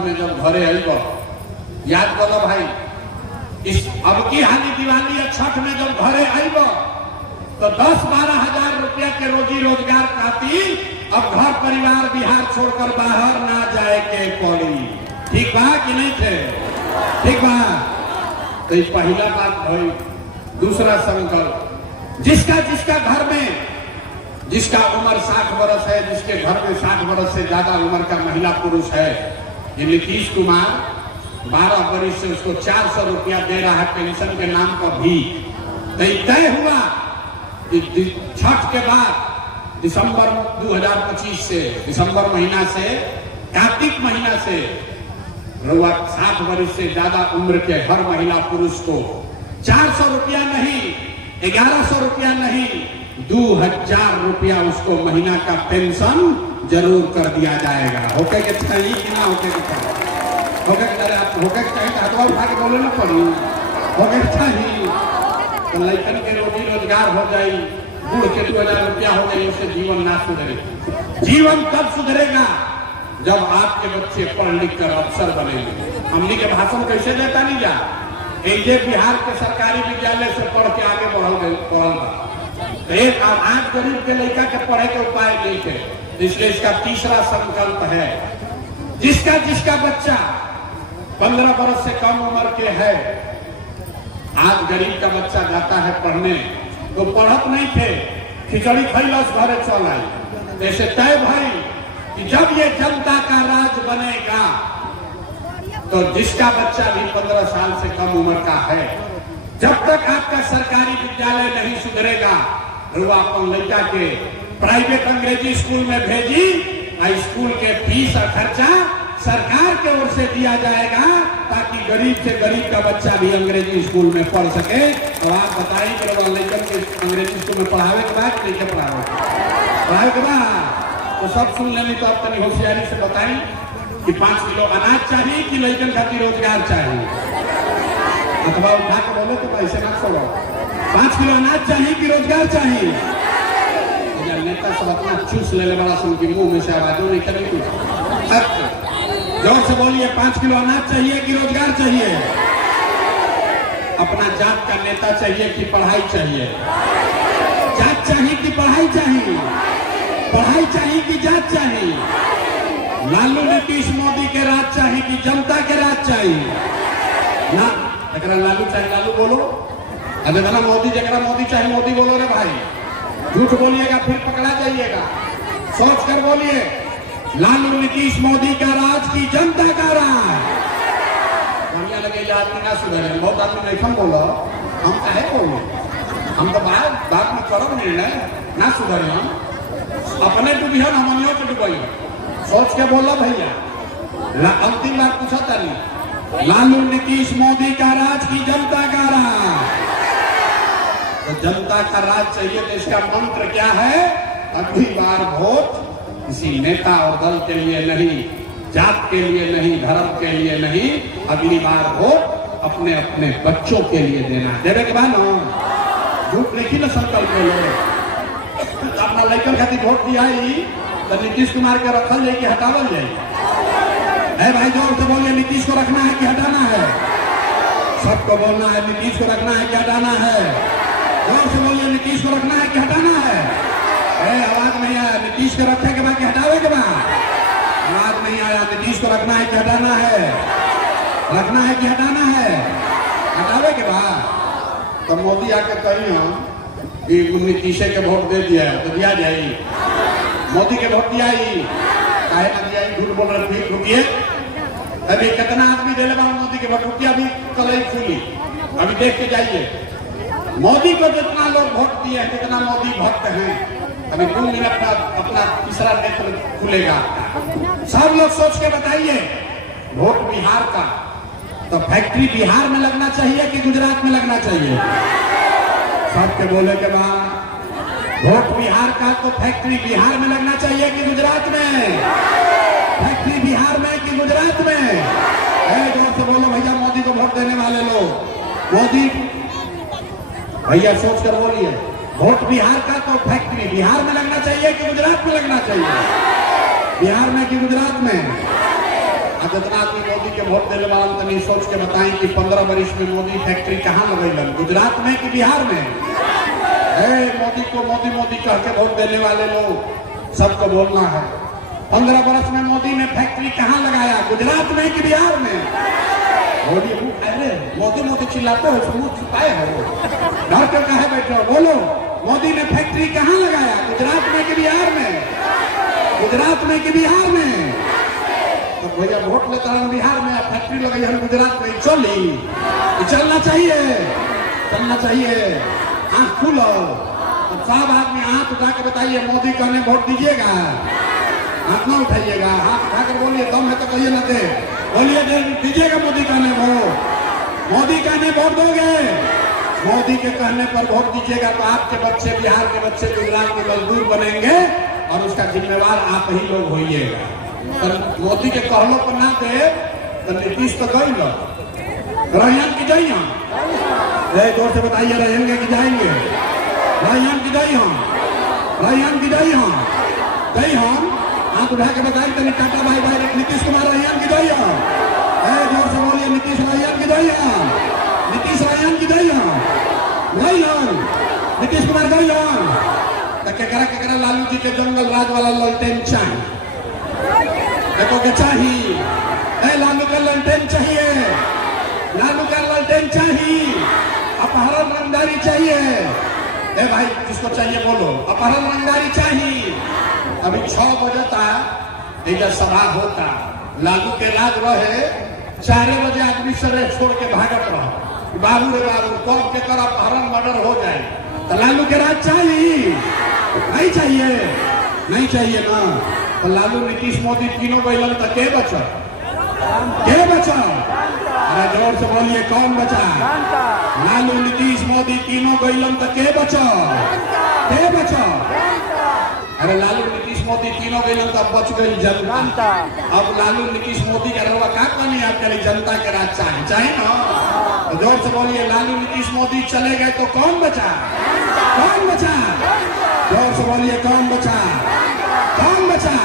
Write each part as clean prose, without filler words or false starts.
में जब घरे आई याद करो भाई, इस अब की हानि दिवाली या छठ में जब घरे आई तो 10-12 हजार रुपया के रोजी रोजगार खातिर अब घर परिवार बिहार छोड़कर बाहर ना जाए के पड़ी। ठीक बा कि नहीं थे? ठीक बा। तो ये पहला बात भाई। दूसरा संकल्प, जिसका जिसका घर में जिसका उम्र 60 वर्ष है, जिसके घर में 60 वर्ष से ज्यादा उम्र का महिला पुरुष है, ये नीतीश कुमार 12 वर्ष से उसको 400 रुपया दे रहा है पेंशन के नाम पर भी। तय हुआ कि छठ के बाद दिसंबर 2025 से, दिसंबर महीना से कार्तिक महीना से 60 वर्ष से ज्यादा उम्र के हर महिला पुरुष को 400 रुपया नहीं, 1100 रुपया नहीं, 2000 रुपया उसको महीना का पेंशन जरूर कर दिया जाएगा। होके के चाहिए कि ना होके के चाहिए? होके चाहिए तो हाथवा उठा के बोले ना पड़ी। होके चाहिए तो लड़कन के रोजी रोजगार हो जाए, बूढ़ के 2000 रुपया हो गई, उससे जीवन ना सुधरे। जीवन तब सुधरेगा जब आपके बच्चे पढ़ लिख कर अफसर बनेंगे। हमने के भाषण कैसे देता नहीं जा, ये बिहार के सरकारी विद्यालय से पढ़ के आगे बढ़ल एक आज गरीब के लड़का के पढ़े के उपाय नहीं थे। इसलिए इसका तीसरा संकल्प है, जिसका जिसका बच्चा 15 वर्ष से कम उम्र के है, आज गरीब का बच्चा जाता है पढ़ने तो पढ़त नहीं थे, खिचड़ी खैलस घरे चल आई। ऐसे तय भाई कि जब ये जनता का राज बनेगा तो जिसका बच्चा भी 15 साल से कम उम्र का है, जब तक आपका सरकारी विद्यालय नहीं सुधरेगा, वो अपन लड़का के प्राइवेट अंग्रेजी स्कूल में भेजी, स्कूल के फीस और खर्चा सरकार के ओर से दिया जाएगा, ताकि गरीब से गरीब का बच्चा भी अंग्रेजी स्कूल में पढ़ सके। तो आप बताएं कि लड़का के अंग्रेजी स्कूल में पढ़ावे के बाद नहीं पढ़ावे के बाद तो सब सुन लेनी। तो आप तनी होशियारी से बताएं कि 5 किलो अनाज चाहिए कि लड़कन खातिर रोजगार चाहिए? अथवा उठा के बोलो तो पैसे ना छोड़ो। 5 किलो अनाज चाहिए कि रोजगार चाहिए? नेता सब अपना चूस ले वाला सुन के मुंह में से आवाजों नहीं करेगी कुछ। जोर से बोलिए, 5 किलो अनाज चाहिए कि रोजगार चाहिए? अपना जात का नेता चाहिए कि पढ़ाई चाहिए? जात चाहिए कि पढ़ाई चाहिए? पढ़ाई चाहिए कि जात चाहिए? लालू नीतीश मोदी के राज चाहिए कि जनता के राज चाहिए? ना जरा लालू चाहिए लालू बोलो, अरे जरा मोदी जरा मोदी चाहिए मोदी बोलो रे भाई। झूठ बोलिएगा फिर पकड़ा जाइएगा। सोच कर बोलिए, लालू नीतीश मोदी का राज की जनता का राज। बढ़िया लगे आदमी ना सुधरे, बहुत आदमी नहीं हम बोलो, हम काहे बोलो, हम तो बात में करब निर्णय ना सुधरे, हम अपने डूबियन हमनियों के डूबी। सोच के बोलो भैया। अंतिम बार पूछा था नहीं, लालू नीतीश मोदी का राज की जनता का राज। तो जनता का राज चाहिए तो इसका मंत्र क्या है? अगली बार वोट किसी नेता और दल के लिए नहीं, जात के लिए नहीं, धर्म के लिए नहीं, अगली बार वोट अपने अपने बच्चों के लिए देना। देवे के बाद झूठ लिखी ना संकल्प में लोग अपना लड़कन खातिर वोट दिया तो नीतीश कुमार के रखल जाए कि हटावल जाए? भाई जोर से बोलिए, नीतीश को रखना है कि हटाना है? सबको बोलना है, नीतीश को रखना है कि हटाना है? जोर से बोलिए, नीतीश को रखना है कि हटाना है? आवाज नहीं आया, नीतीश को रखे के बाद कि हटावे के बाद? आवाज नहीं आया, नीतीश को रखना है कि हटाना है? रखना है कि हटाना है? हटावे के बाद तो मोदी आके कही हम कि नीतीश के वोट दे दिया है तो दिया जाए, मोदी के वोट दिया ही काहे ना दिया? झूठ बोल रहे। रुकिए, अभी कितना आदमी दे लेगा मोदी के वोट? रुकिए, अभी कलई खुली, अभी देख के जाइए मोदी को जितना लोग वोट दिए हैं, जितना मोदी भक्त हैं, अभी 2 मिनट बाद अपना तीसरा नेत्र खुलेगा। सब लोग सोच के बताइए, वोट बिहार का तो फैक्ट्री बिहार में लगना चाहिए कि गुजरात में लगना चाहिए? सबके बोले के बाद वोट बिहार का तो फैक्ट्री बिहार में लगना चाहिए कि गुजरात में? फैक्ट्री बिहार में कि गुजरात में? जोर से बोलो भैया, मोदी को वोट देने वाले लोग, मोदी भैया सोच कर बोलिए, वोट बिहार का तो फैक्ट्री बिहार में लगना चाहिए कि गुजरात में लगना चाहिए? बिहार में कि गुजरात में? जितना आदमी मोदी के वोट देने वाला तनी सोच के बताएं कि 15 वर्ष में मोदी फैक्ट्री कहाँ लगेलन, गुजरात में कि बिहार में? मोदी को मोदी मोदी कह के वोट देने वाले लोग सबको बोलना है, 15 वर्ष में मोदी ने फैक्ट्री कहाँ लगाया, गुजरात में कि बिहार में? मोदी अरे मोदी मोदी चिल्लाते हो, मुंह छुपाए हो, डर क्यों कहे बैठे हो? बोलो, मोदी ने फैक्ट्री कहाँ लगाया, गुजरात में कि बिहार में? गुजरात में कि बिहार में? तो भैया वोट लेता है बिहार में, फैक्ट्री लगाई हम गुजरात में, चलना चाहिए, चलना चाहिए। आंख खोलो, तो सब आदमी हाथ उठा के बताइए मोदी कहने वोट दीजिएगा, हाथ ना उठाइएगा, हाथ उठाकर बोलिए, दम है तो कहिए ना दे, बोलिए दीजिएगा मोदी कहने वोट, मोदी कहने वोट दोगे, मोदी के कहने पर वोट दीजिएगा तो आपके बच्चे, बिहार के बच्चे गुजरात के मजदूर बनेंगे और उसका जिम्मेवार आप ही लोग होइएगा। तो मोदी के कहलों पर ना दे तो नीतीश तो गई लो, रहियन की जाइए, जोर से बताइए, रहेंगे कि जाएंगे? रहियन की जाइए, रहियन की जाइए, गई हम हाथ उठा के बताएं तो टाटा भाई भाई नीतीश कुमार रहियन की जाइए, जोर से बोलिए, नीतीश रहियन की जाइए, नीतीश रहियन की जाइए, रहियन नीतीश कुमार गइयन। तो केकरा लालू जी के जंगल राज वाला ललटेन चाहिए, देखो के चाहिए, लालू का ललटेन चाहिए, लालू का ललटेन चाहिए, अपहरण रंगदारी चाहिए। भाई किसको चाहिए बोलो, अपहरण रंगदारी चाहिए। अभी 6 बजे तक एक सभा होता, लालू के राज रहे, 4 बजे आदमी सरे छोड़ के भागत रहो, बाबू रे बाबू कब के कर अपहरण मर्डर हो जाए, तो लालू के राज चाहिए? नहीं चाहिए, नहीं चाहिए ना। तो लालू नीतीश मोदी तीनों बैलन तक के बचा, के बचा? अरे जोर से बोलिए, कौन बचा? लालू नीतीश मोदी तीनों बैलन तक के बचा, के बचा? अरे लालू नीतीश मोदी तीनों बैलन तक बच गई जनता। अब लालू नीतीश मोदी का रवा क्या करनी, आपके लिए जनता के राज चाहिए ना। तो जोर से बोलिए, लालू नीतीश मोदी चले गए तो कौन बचा, कौन बचा? जोर से बोलिए, कौन बचा, कौन बचा?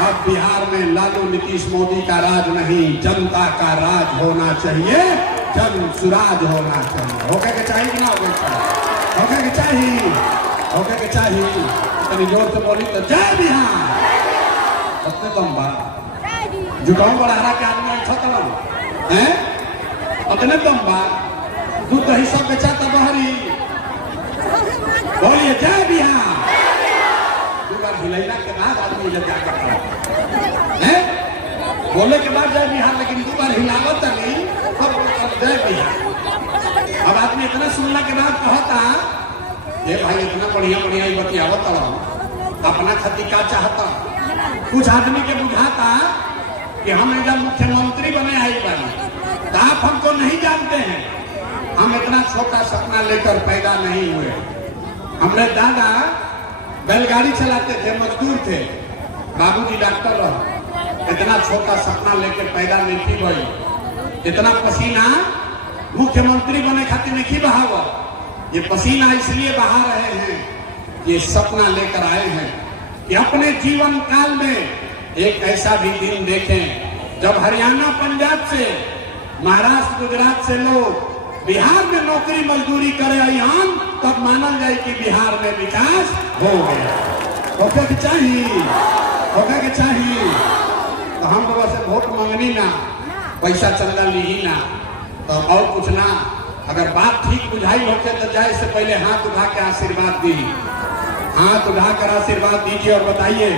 अब बिहार में लालू नीतीश मोदी का राज नहीं, जनता का राज होना चाहिए, जन सुराज होना चाहिए। होके के चाहिए कि ना होके चाहिए? होके के चाहिए, होके के चाहिए। तनी जोर से बोली तो जय बिहार। अपने दम बा जुटाऊ बढ़ा के आदमी अच्छा तला है, अपने दम बा दूध दही सब बेचा तब बहरी, बोलिए जय बिहार। हिलैला के बाद आदमी जब जाकर है बोले के बाद जय बिहार, लेकिन 2 बार हिलावत नहीं तब जय बिहार। अब आदमी इतना सुनने के बाद कहता, ये भाई इतना बढ़िया बढ़िया ही बतियावत अपना खती का चाहता। कुछ आदमी के बुझाता कि हम एकदम मुख्यमंत्री बने आई बानी, तो आप हमको नहीं जानते हैं, हम इतना छोटा सपना लेकर पैदा नहीं हुए। हमारे दादा बैलगाड़ी चलाते थे, मजदूर थे, बाबूजी डॉक्टर रहे, इतना छोटा सपना लेकर पैदा नहीं हुई। इतना पसीना मुख्यमंत्री बने खातिर नहीं बहावा, ये पसीना इसलिए बहा रहे हैं, ये सपना लेकर आए हैं कि अपने जीवन काल में एक ऐसा भी दिन देखें जब हरियाणा पंजाब से, महाराष्ट्र गुजरात से लोग बिहार में नौकरी मजदूरी करे आयान, तब मानल जाए कि बिहार में विकास हो गया। होके के चाहिए, होके के चाहिए। तो हम लोग से वोट मांगनी ना, पैसा चंदा ली ना, तो और कुछ ना। अगर बात ठीक बुझाई होके तो जाए से पहले हाथ उठा के आशीर्वाद दी, हाथ उठाकर आशीर्वाद दीजिए और बताइए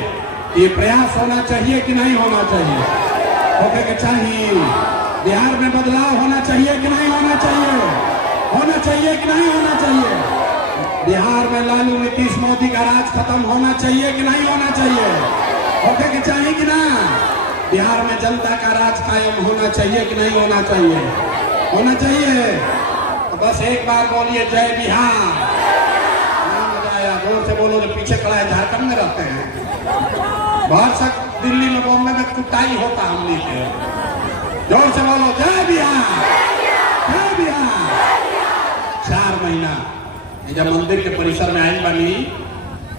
ये प्रयास होना चाहिए कि नहीं होना चाहिए? होके के चाहिए। बिहार में बदलाव होना चाहिए कि नहीं होना चाहिए? होना चाहिए कि नहीं होना चाहिए? बिहार में लालू नीतीश मोदी का राज खत्म होना चाहिए कि नहीं होना चाहिए? होके के चाहिए कि ना? बिहार में जनता का राज कायम होना चाहिए कि नहीं होना चाहिए? होना चाहिए। तो बस एक बार बोलिए जय बिहार। मजा आया, जोर से बोलो। जो पीछे खड़ा है झारखंड में रहते हैं, बहुत सा दिल्ली में बॉम्बे में कुटाई होता हमने के। जोर से बोलो जय बिहार, जय बिहार। 4 महीना जब मंदिर के परिसर में आई बानी,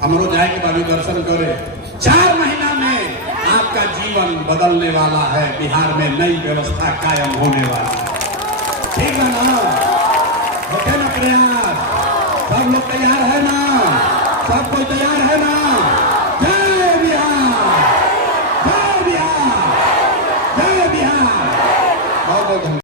हमरो जाए के बाबी दर्शन करे। 4 महीना में आप आपका जीवन बदलने वाला है। बिहार में नई व्यवस्था कायम होने वाली है। ठीक है ना? होते ना प्रयास? सब लोग तैयार है ना? सब कोई तैयार